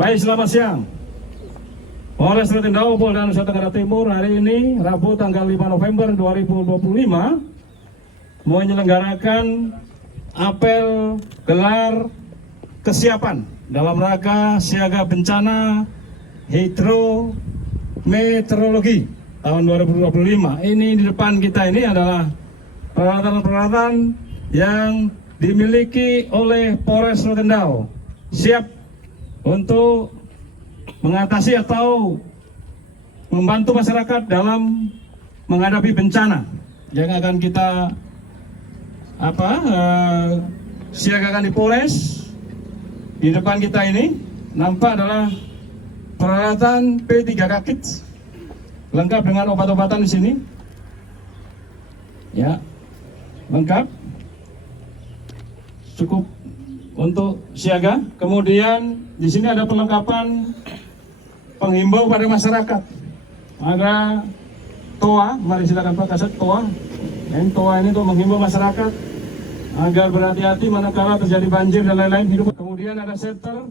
Baik, selamat siang. Polres Rotendao, Polda Nusa Tenggara Timur hari ini, Rabu tanggal 5 November 2025, menyelenggarakan apel gelar kesiapan dalam rangka siaga bencana hidrometeorologi tahun 2025. Ini di depan kita ini adalah peralatan-peralatan yang dimiliki oleh Polres Rotendao, siap untuk mengatasi atau membantu masyarakat dalam menghadapi bencana yang akan kita siagakan di Polres. Di depan kita ini nampak adalah peralatan P3K Kits lengkap dengan obat-obatan di sini. Ya, lengkap, cukup untuk siaga. Kemudian di sini ada perlengkapan penghimbau pada masyarakat. Ada toa, mari silakan Pak Kasat, toa. Yang toa ini untuk menghimbau masyarakat agar berhati-hati manakala terjadi banjir dan lain-lain. Kemudian ada shelter.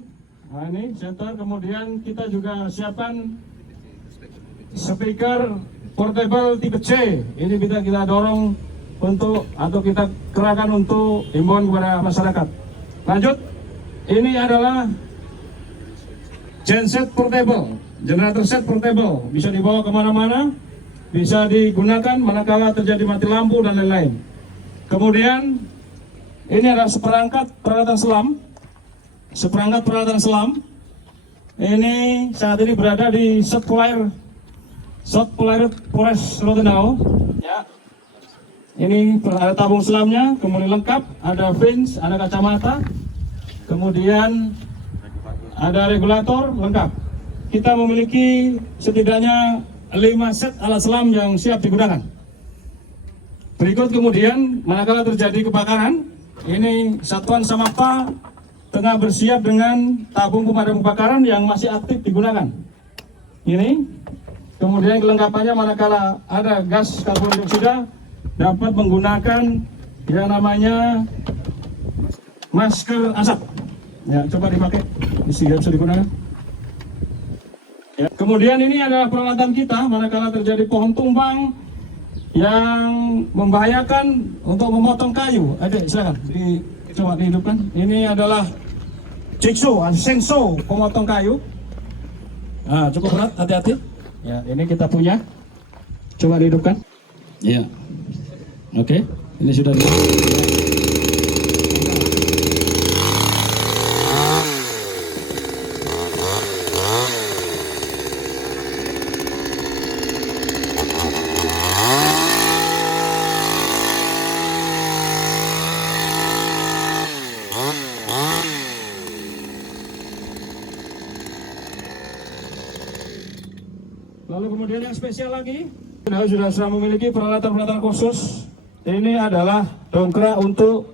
Nah ini shelter. Kemudian kita juga siapkan speaker portable tipe C. Ini kita dorong untuk atau kita kerahkan untuk himbauan kepada masyarakat. Lanjut, ini adalah genset portable, generator set portable, bisa dibawa kemana-mana, bisa digunakan manakala terjadi mati lampu dan lain-lain. Kemudian ini adalah seperangkat peralatan selam. Ini saat ini berada di South Polair Polres Rotendao. Ya. Ini ada tabung selamnya, kemudian lengkap, ada fins, ada kacamata, kemudian ada regulator lengkap. Kita memiliki setidaknya 5 set alat selam yang siap digunakan. Berikut kemudian manakala terjadi kebakaran, ini Satuan Samapta tengah bersiap dengan tabung pemadam kebakaran yang masih aktif digunakan. Ini kemudian kelengkapannya manakala ada gas karbon dioksida dapat menggunakan yang namanya masker asap. Ya, coba dipakai, bisa digunakan. Ya. Kemudian ini adalah peralatan kita manakala terjadi pohon tumbang yang membahayakan untuk memotong kayu. Adik, silakan coba dihidupkan. Ini adalah jigsaw, sengso pemotong kayu. Nah, cukup berat, hati-hati. Ya, ini kita punya. Coba dihidupkan. Ya. Oke, ini sudah lalu kemudian yang spesial lagi, sudah memiliki peralatan-peralatan khusus. Ini adalah dongkrak untuk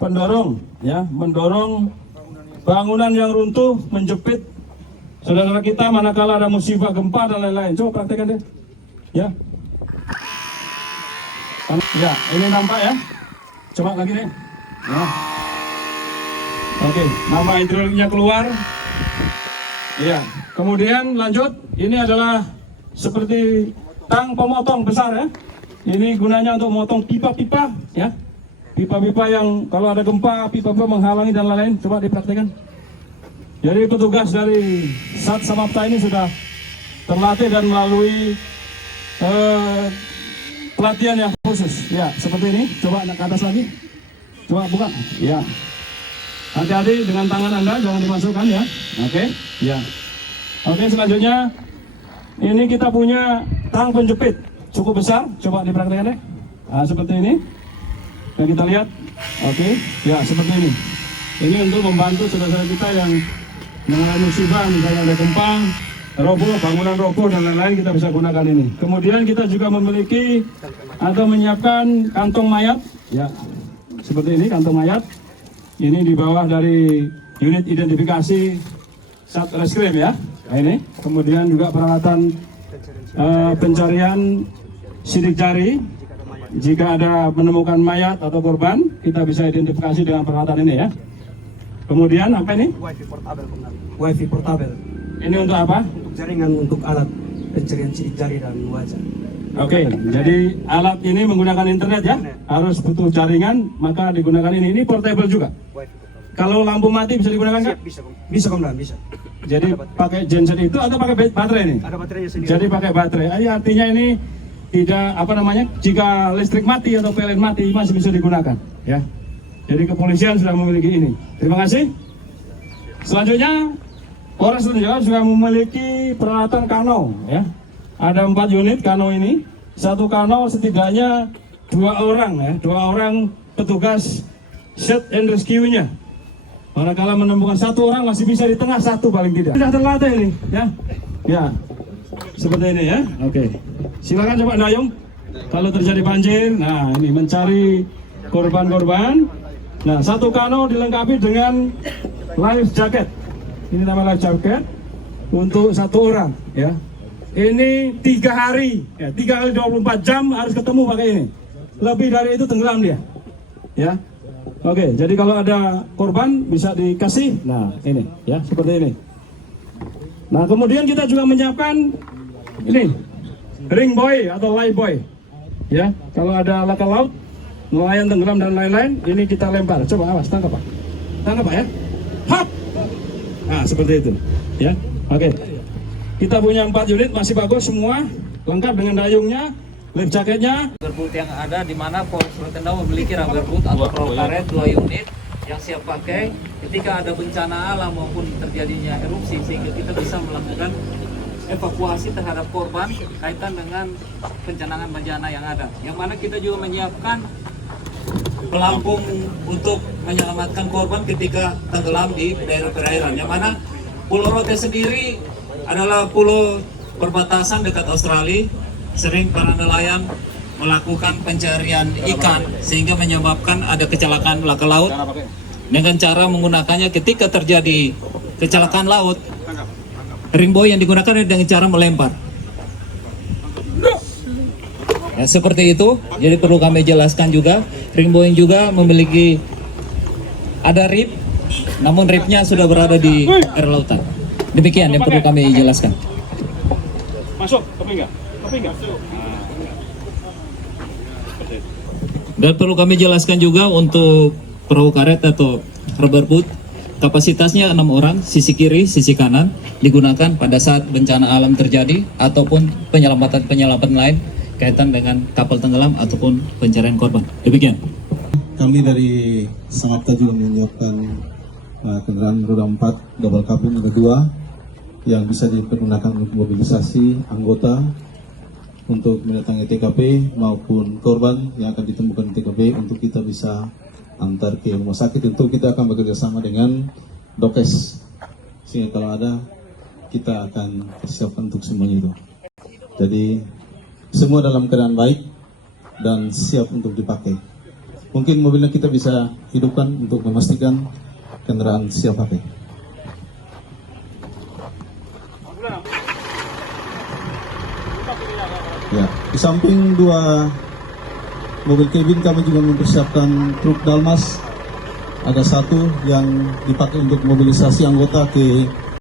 pendorong, ya, mendorong bangunan yang runtuh, menjepit saudara kita manakala ada musibah gempa dan lain-lain. Coba praktekkan deh, ya. Ya, ini nampak ya. Coba lagi deh. Ya. Oke, nama hidroliknya keluar. Ya, kemudian lanjut. Ini adalah seperti tang pemotong besar ya. Ini gunanya untuk memotong pipa-pipa ya. Pipa-pipa yang kalau ada gempa, pipa-pipa menghalangi dan lain-lain. Coba dipraktikkan. Jadi petugas dari Sat Samapta ini sudah terlatih dan melalui pelatihan yang khusus. Ya, seperti ini. Coba ke atas lagi. Coba buka. Ya. Hati-hati dengan tangan Anda, jangan dimasukkan ya. Oke. Ya. Oke, selanjutnya ini kita punya tang penjepit. Cukup besar, coba dipraktikkan deh. Nah, seperti ini. Yang kita lihat. Oke, ya seperti ini. Ini untuk membantu saudara-saudara kita yang mengalami musibah, misalnya ada gempa, roboh, bangunan roboh dan lain-lain, kita bisa gunakan ini. Kemudian kita juga memiliki atau menyiapkan kantong mayat. Ya, seperti ini kantong mayat. Ini di bawah dari unit identifikasi Satreskrim ya. Nah, ini. Kemudian juga peralatan pencarian sidik jari. Jika ada menemukan mayat atau korban, kita bisa identifikasi dengan peralatan ini ya. Kemudian apa ini? Wifi portable, Komandan. Wifi portable. Ini untuk apa? Untuk jaringan, untuk alat pencarian sidik jari dan wajah. Oke, jadi alat ini menggunakan internet ya, harus butuh jaringan, maka digunakan ini. Ini portable juga. Wifi portable. Kalau lampu mati bisa digunakan nggak? Siap, bisa, Komandan, bisa. Jadi pakai genset itu atau pakai baterai ini? Ada baterainya sendiri. Jadi pakai baterai. Artinya ini tidak apa namanya? Jika listrik mati atau PLN mati masih bisa digunakan, ya. Jadi kepolisian sudah memiliki ini. Terima kasih. Selanjutnya, Polres Tunjungan juga memiliki peralatan kano, ya. Ada 4 unit kano ini. Satu kano setidaknya 2 orang, ya. 2 orang petugas search and rescue-nya. Manakala menemukan 1 orang masih bisa di tengah, 1 paling tidak. Sudah terlatih ini, ya. Ya, seperti ini ya. Oke. Silakan coba dayung. Kalau terjadi banjir, nah ini mencari korban-korban. Nah, 1 kano dilengkapi dengan life jacket. Ini nama life jacket untuk 1 orang, ya. Ini 3 hari, ya, 3 kali 24 jam harus ketemu pakai ini. Lebih dari itu tenggelam dia, ya. Oke, jadi kalau ada korban bisa dikasih. Nah, ini, ya, seperti ini. Nah, kemudian kita juga menyiapkan ini ring buoy atau life buoy, ya. Kalau ada laka laut, nelayan tenggelam dan lain-lain, ini kita lempar. Coba awas, tangkap Pak. Tangkap Pak ya. Hap. Nah, seperti itu. Ya. Oke. Kita punya 4 unit masih bagus semua, lengkap dengan dayungnya, life jacketnya. Rubber boot yang ada di mana Polres Rotendao memiliki rubber boot atau perahu karet 2 unit yang siap pakai ketika ada bencana alam maupun terjadinya erupsi, sehingga kita bisa melakukan evakuasi terhadap korban kaitan dengan pencanangan bencana yang ada. Yang mana kita juga menyiapkan pelampung untuk menyelamatkan korban ketika tenggelam di daerah perairan. Yang mana Pulau Rote sendiri adalah pulau perbatasan dekat Australia. Sering para nelayan melakukan pencarian ikan sehingga menyebabkan ada kecelakaan laka laut. Dengan cara menggunakannya ketika terjadi kecelakaan laut, ring buoy yang digunakan dengan cara melempar. Ya, seperti itu. Jadi perlu kami jelaskan juga, ring buoy juga memiliki ada rib, namun ribnya sudah berada di air lautan. Demikian yang perlu kami jelaskan. Masuk, tapi enggak? Tapi enggak? Dan perlu kami jelaskan juga untuk perahu karet atau rubber boot, kapasitasnya 6 orang, sisi kiri, sisi kanan, digunakan pada saat bencana alam terjadi ataupun penyelamatan lain kaitan dengan kapal tenggelam ataupun pencarian korban. Demikian. Kami dari Samapta juga menyiapkan kendaraan roda 4 double cabin ada 2 yang bisa digunakan untuk mobilisasi anggota untuk mendatangi TKP maupun korban yang akan ditemukan di TKP untuk kita bisa antar ke rumah sakit. Tentu kita akan bekerja sama dengan Dokes sehingga kalau ada kita akan persiapkan untuk semuanya itu. Jadi semua dalam keadaan baik dan siap untuk dipakai. Mungkin mobilnya kita bisa hidupkan untuk memastikan kendaraan siap pakai. Ya, di samping 2 mobil cabin kami juga mempersiapkan truk Dalmas. Ada 1 yang dipakai untuk mobilisasi anggota ke